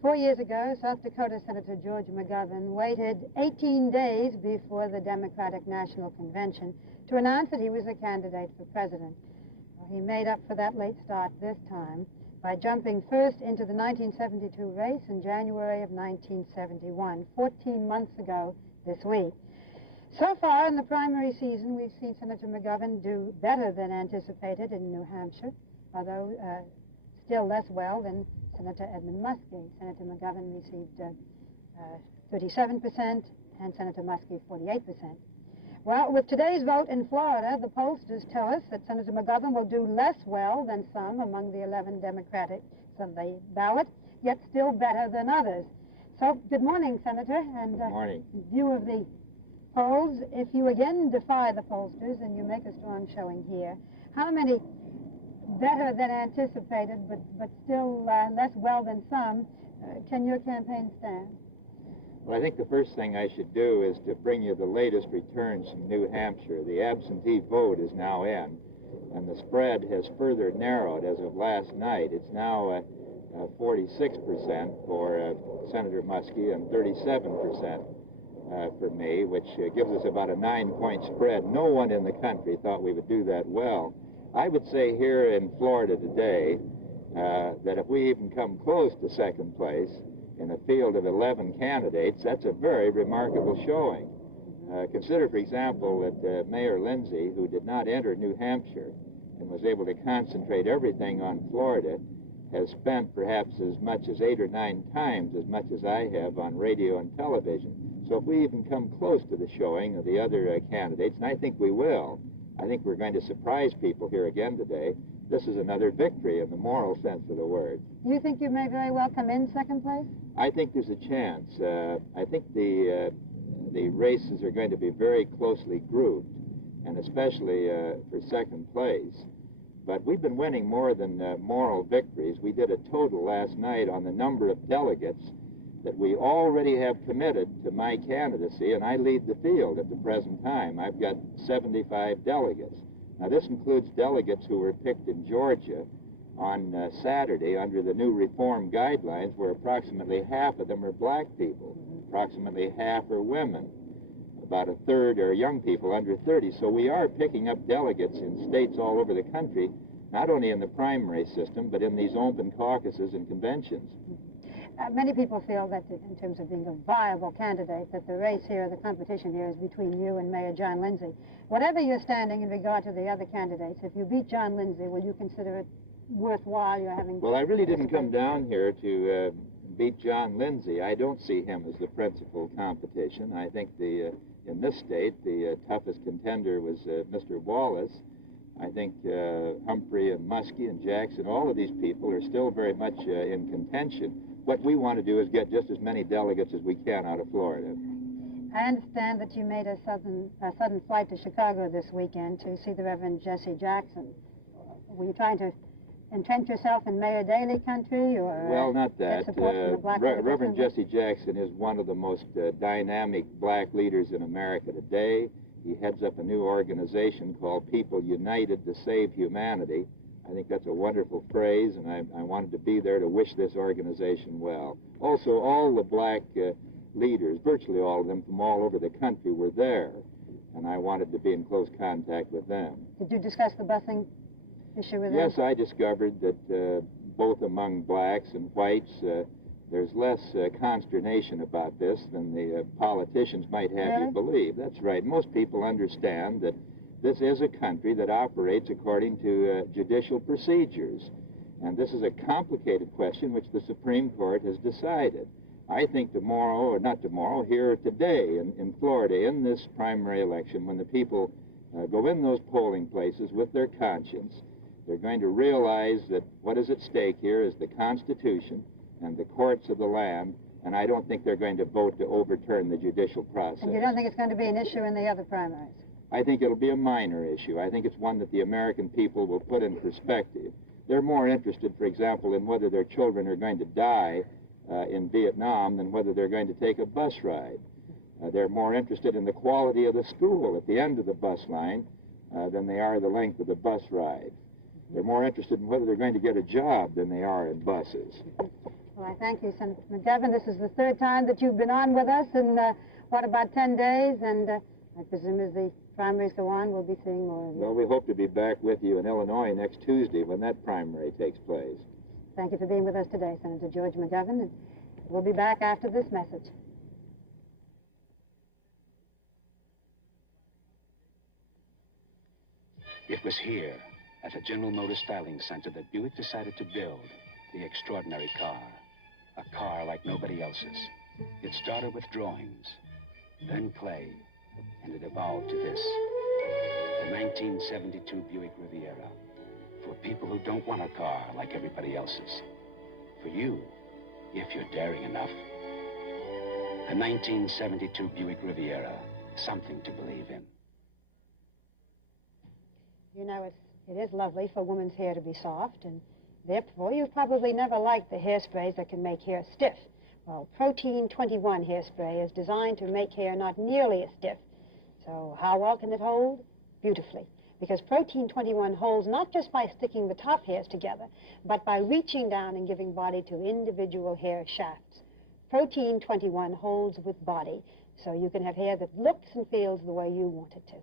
4 years ago, South Dakota Senator George McGovern waited 18 days before the Democratic National Convention to announce that he was a candidate for president. Well, he made up for that late start this time by jumping first into the 1972 race in January of 1971, 14 months ago this week. So far in the primary season, we've seen Senator McGovern do better than anticipated in New Hampshire, although still less well than Senator Edmund Muskie. Senator McGovern received 37% and Senator Muskie 48%. Well, with today's vote in Florida, the pollsters tell us that Senator McGovern will do less well than some among the 11 Democrats on the ballot, yet still better than others. So, good morning, Senator. And good morning. In view of the polls, if you again defy the pollsters and you make a strong showing here, how many better than anticipated, but still less well than some, can your campaign stand? Well, I think the first thing I should do is to bring you the latest returns from New Hampshire. The absentee vote is now in, and the spread has further narrowed as of last night. It's now 46% for Senator Muskie and 37% for me, which gives us about a 9-point spread. No one in the country thought we would do that well. I would say here in Florida today that if we even come close to second place in a field of 11 candidates, that's a very remarkable showing. Consider, for example, that Mayor Lindsay, who did not enter New Hampshire and was able to concentrate everything on Florida, has spent perhaps as much as 8 or 9 times as much as I have on radio and television. So if we even come close to the showing of the other candidates, and I think we will, I think we're going to surprise people here again today. This is another victory in the moral sense of the word. You think you may very well come in second place? I think there's a chance. I think the races are going to be very closely grouped, and especially for second place. But we've been winning more than moral victories. We did a total last night on the number of delegates that we already have committed to my candidacy, and I lead the field at the present time. I've got 75 delegates. Now, this includes delegates who were picked in Georgia on Saturday under the new reform guidelines, where approximately half of them are black people, approximately half are women, about a third are young people under 30. So we are picking up delegates in states all over the country, not only in the primary system, but in these open caucuses and conventions. Many people feel that in terms of being a viable candidate, that the race here, the competition here is between you and Mayor John Lindsay. Whatever your standing in regard to the other candidates, if you beat John Lindsay, will you consider it worthwhile you're having... Well, I really didn't come down here to beat John Lindsay. I don't see him as the principal competition. I think in this state, the toughest contender was Mr. Wallace. I think Humphrey and Muskie and Jackson, all of these people are still very much in contention. What we want to do is get just as many delegates as we can out of Florida. I understand that you made a sudden flight to Chicago this weekend to see the Reverend Jesse Jackson. Were you trying to entrench yourself in Mayor Daley country, or... Well, not that. Reverend Jesse Jackson is one of the most dynamic black leaders in America today. He heads up a new organization called People United to Save Humanity. I think that's a wonderful phrase, and I wanted to be there to wish this organization well. Also, all the black leaders, virtually all of them from all over the country, were there, and I wanted to be in close contact with them. Did you discuss the busing issue with them? Yes, I discovered that both among blacks and whites, there's less consternation about this than the politicians might have you believe. That's right. Most people understand that this is a country that operates according to judicial procedures. And this is a complicated question which the Supreme Court has decided. I think tomorrow, or not tomorrow, here today in Florida, in this primary election, when the people go in those polling places with their conscience, they're going to realize that what is at stake here is the Constitution and the courts of the land, and I don't think they're going to vote to overturn the judicial process. And you don't think it's going to be an issue in the other primaries? I think it'll be a minor issue. I think it's one that the American people will put in perspective. They're more interested, for example, in whether their children are going to die in Vietnam than whether they're going to take a bus ride. They're more interested in the quality of the school at the end of the bus line than they are the length of the bus ride. They're more interested in whether they're going to get a job than they are in buses. Well, I thank you, Senator McGovern. This is the third time that you've been on with us in, what, about 10 days? And I presume as the primaries go on, we'll be seeing more of you. Well, we hope to be back with you in Illinois next Tuesday when that primary takes place. Thank you for being with us today, Senator George McGovern. And we'll be back after this message. It was here, at the General Motors Styling Center, that Buick decided to build the extraordinary car. A car like nobody else's. It started with drawings, then clay, and it evolved to this. The 1972 Buick Riviera. For people who don't want a car like everybody else's. For you, if you're daring enough. The 1972 Buick Riviera. Something to believe in. You know, it is lovely for women's hair to be soft, and therefore you've probably never liked the hairsprays that can make hair stiff. Well, Protein 21 hairspray is designed to make hair not nearly as stiff. So how well can it hold? Beautifully. Because Protein 21 holds not just by sticking the top hairs together, but by reaching down and giving body to individual hair shafts. Protein 21 holds with body, so you can have hair that looks and feels the way you want it to.